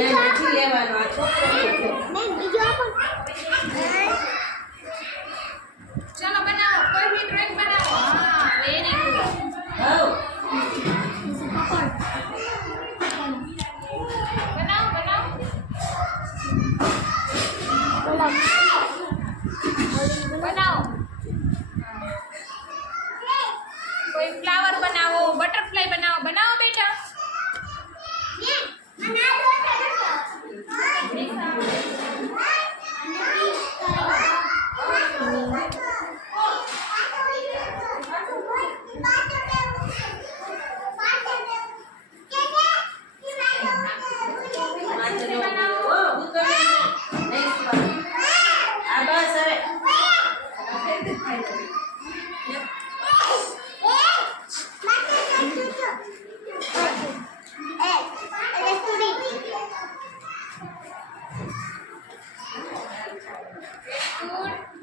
નથી લેવાનો આ છોકરો ચલો બનાવો કોઈ બી ડ્રોઈંગ બનાવો હા વેરી ગુડ બનાવો બનાવો બનાવો કોઈ ફ્લાવર બનાવો બટરફ્લાય બનાવો બનાવો બેટા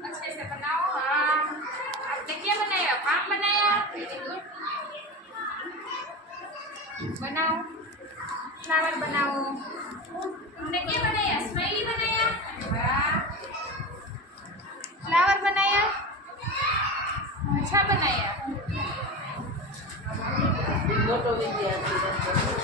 अच्छे से बनाओ हाँ आपने क्या बनाया पाम बनाया वेरी गुड बनाओ फ्लावर बनाओ तुमने क्या बनाया स्माइली बनाया वाह फ्लावर बनाया अच्छा बनाया મોટો વિદ્યાર્થી